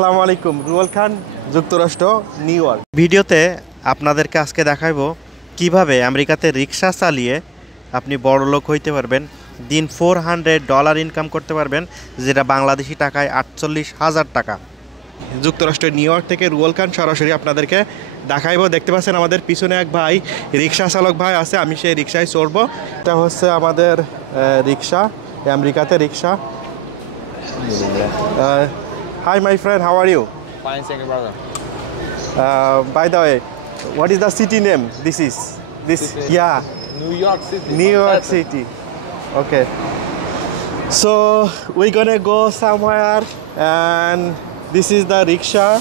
আসসালামু আলাইকুম। রুয়েল খান, যুক্তরাষ্ট্র, নিউ ইয়র্ক। ভিডিওতে আপনাদেরকে আজকে দেখাবো কিভাবে আমেরিকাতে রিক্সা চালিয়ে আপনি বড়লোক হইতে পারবেন। দিন $400 ইনকাম করতে পারবেন, যেটা বাংলাদেশি টাকায় 48,000 টাকা। যুক্তরাষ্ট্রের নিউ ইয়র্ক থেকে রুয়েল খান সরাসরি আপনাদেরকে দেখাইবো। দেখতে পাচ্ছেন আমাদের পিছনে এক ভাই রিক্সা চালক ভাই আছে, আমি সেই রিক্সায় চড়বো। এটা হচ্ছে আমাদের রিক্সা, আমেরিকাতে রিক্সা। Hi my friend, how are you? Fine, thank you, brother. By the way, what is the city name? This yeah, New York City. New York City. Okay. So we're gonna go somewhere, and this is the rickshaw,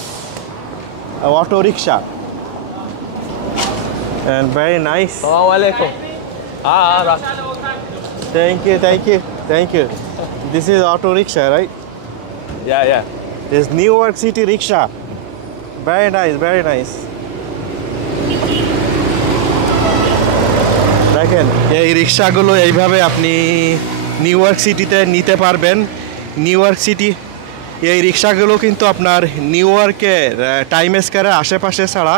auto rickshaw, and very nice. Assalamu alaikum. Thank you. This is auto rickshaw, right? Yeah. This New York City rickshaw. Very nice. দেখেন এই রিক্সাগুলো এইভাবে আপনি new York সিটিতে নিতে পারবেন। New York city এই রিক্সাগুলো কিন্তু আপনার নিউ ইয়র্কের টাইম স্কোয়ারের আশেপাশে ছাড়া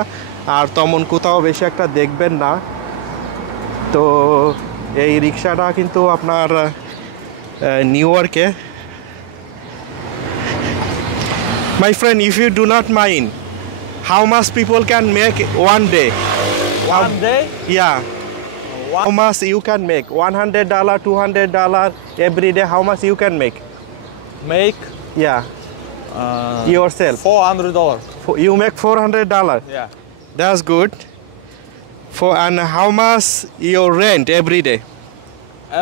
আর তেমন কোথাও বেশি একটা দেখবেন না। তো এই রিক্সাটা কিন্তু আপনার নিউ ইয়র্কে। My friend, if you do not mind, how much people can make one day? One day? Yeah. How much you can make? $100, $200 every day. How much you can make? Make? Yeah. Yourself. $400. You make $400. Yeah. That's good. And how much your rent every day?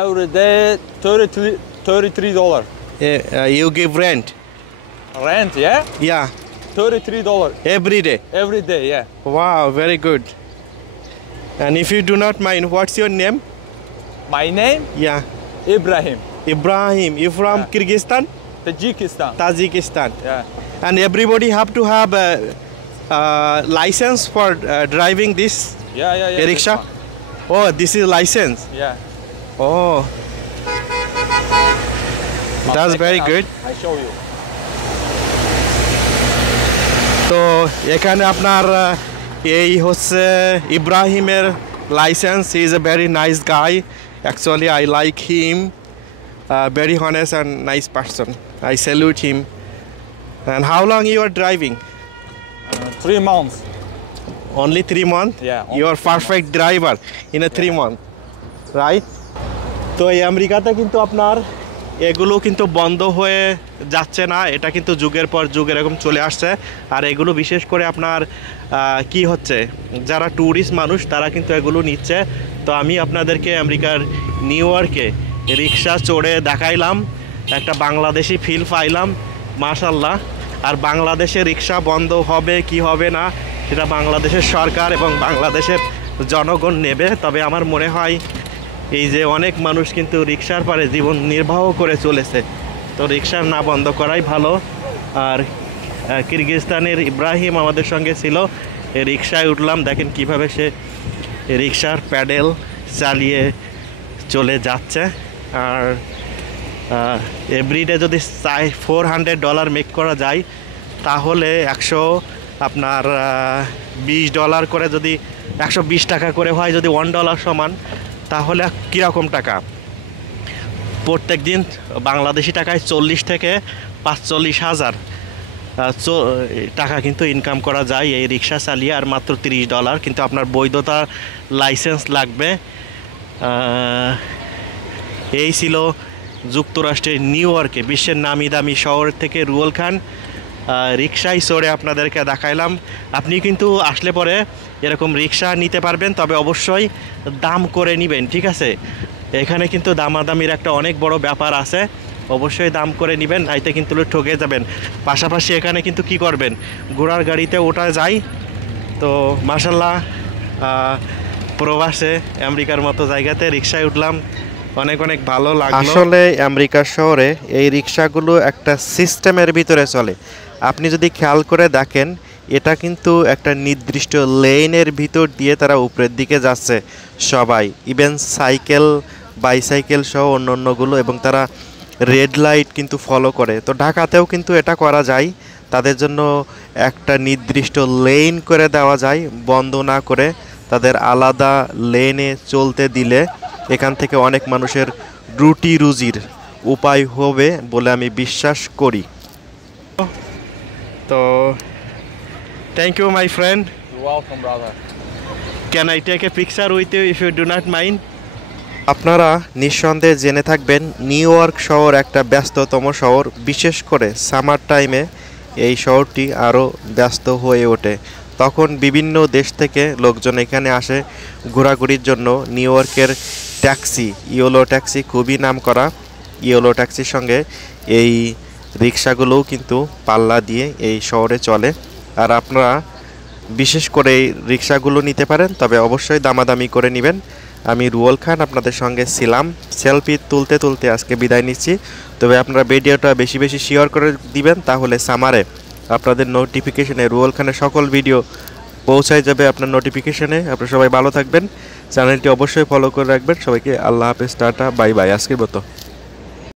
Every day, $33. You give rent? Rent, yeah? Yeah. $33. Every day? Every day, yeah. Wow, very good. And if you do not mind, what's your name? My name? Yeah. Ibrahim. Ibrahim. You from Yeah. Kyrgyzstan? Tajikistan. Yeah. And everybody have to have a license for driving this Yeah. rickshaw? Oh, this is license. Yeah. Oh. That's very good. I show you. তো এখানে আপনার এই হচ্ছে ইব্রাহিমের licence. He is a very nice guy, actually I like him, very honest and nice person. I salute him. And how long you are driving? 3 months. Only 3 months? Yeah. You are perfect driver in a 3 month, right? তো এই আমেরিকাতে কিন্তু আপনার এগুলো কিন্তু বন্ধ হয়ে যাচ্ছে না, এটা কিন্তু যুগের পর যুগ এরকম চলে আসছে। আর এগুলো বিশেষ করে আপনার কি হচ্ছে, যারা ট্যুরিস্ট মানুষ তারা কিন্তু এগুলো নিচ্ছে। তো আমি আপনাদেরকে আমেরিকার নিউ ইয়র্কে রিক্সা চড়ে দেখাইলাম, একটা বাংলাদেশি ফিল পাইলাম মাশাল্লাহ। আর বাংলাদেশে রিক্সা বন্ধ হবে কি হবে না সেটা বাংলাদেশের সরকার এবং বাংলাদেশের জনগণ নেবে। তবে আমার মনে হয় এই যে অনেক মানুষ কিন্তু রিক্সার পারে জীবন নির্বাহ করে চলেছে, তো রিক্সা না বন্ধ করাই ভালো। আর কিরগিজস্তানের ইব্রাহিম আমাদের সঙ্গে ছিল, এই রিক্সায় উঠলাম, দেখেন কিভাবে সে রিক্সার প্যাডেল চালিয়ে চলে যাচ্ছে। আর এভরিডে যদি $400 মেক করা যায় তাহলে আপনার $20 করে, যদি 120 টাকা করে হয়, যদি $1 সমান, তাহলে কীরকম টাকা? প্রত্যেক দিন বাংলাদেশি টাকায় 40 থেকে 45,000 টাকা কিন্তু ইনকাম করা যায় এই রিক্সা চালিয়ে। আর মাত্র $30, কিন্তু আপনার বৈধতা লাইসেন্স লাগবে। এই ছিল যুক্তরাষ্ট্রের নিউ ইয়র্কে, বিশ্বের নামি দামি শহর থেকে রুয়েল খান রিক্সায় চড়ে আপনাদেরকে দেখাইলাম। আপনি কিন্তু আসলে পরে এরকম রিক্সা নিতে পারবেন, তবে অবশ্যই দাম করে নেবেন, ঠিক আছে? এখানে কিন্তু দামাদামির একটা অনেক বড় ব্যাপার আছে, অবশ্যই দাম করে নেবেন, নাইতে কিন্তু ঠকে যাবেন। পাশাপাশি এখানে কিন্তু কি করবেন, ঘোড়ার গাড়িতে ওঠা যায়। তো মাশাল্লাহ, প্রবাসে আমেরিকার মতো জায়গাতে রিক্সায় উঠলাম, অনেক ভালো লাগলো। আসলে আমেরিকার শহরে এই রিক্সাগুলো একটা সিস্টেমের ভিতরে চলে। আপনি যদি খেয়াল করে দেখেন, এটা কিন্তু একটা নির্দিষ্ট লেনের ভিতর দিয়ে তারা উপরের দিকে যাচ্ছে সবাই, ইভেন সাইকেল, বাইসাইকেল সহ অন্যান্যগুলো, এবং তারা রেড লাইট কিন্তু ফলো করে। তো ঢাকাতেও কিন্তু এটা করা যায়, তাদের জন্য একটা নির্দিষ্ট লেন করে দেওয়া যায়, বন্ধ না করে তাদের আলাদা লেনে চলতে দিলে এখান থেকে অনেক মানুষের রুটি রুজির উপায় হবে বলে আমি বিশ্বাস করি। তো thank you my friend. You're welcome, brother. Can I take a picture with you if you do not mind? আপনারা নিঃসন্দেহে জেনে থাকবেন নিউ ইয়র্ক শহর একটা ব্যস্ততম শহর, বিশেষ করে সামার টাইমে এই শহরটি আরও ব্যস্ত হয়ে ওঠে। তখন বিভিন্ন দেশ থেকে লোকজন এখানে আসে ঘোরাঘুরির জন্য। নিউ ইয়র্কের ট্যাক্সি, ইয়োলো ট্যাক্সি খুবই নামকরা। ইয়োলো ট্যাক্সির সঙ্গে এই রিক্সাগুলোও কিন্তু পাল্লা দিয়ে এই শহরে চলে। আর আপনারা বিশেষ করে এই রিক্সাগুলো নিতে পারেন, তবে অবশ্যই দামাদামি করে নেবেন। আমি রুয়েল খান আপনাদের সঙ্গে ছিলাম। সেলফি তুলতে তুলতে আজকে বিদায় নিচ্ছি। তবে আপনারা ভিডিওটা বেশি বেশি শেয়ার করে দিবেন, তাহলে সামারে আপনাদের নোটিফিকেশনে রুয়েল খানের সকল ভিডিও পৌঁছায় যাবে আপনার নোটিফিকেশনে। আপনারা সবাই ভালো থাকবেন, চ্যানেলটি অবশ্যই ফলো করে রাখবেন। সবাইকে আল্লাহ হাফেজ, টাটা, বাই বাই, আজকের মতো।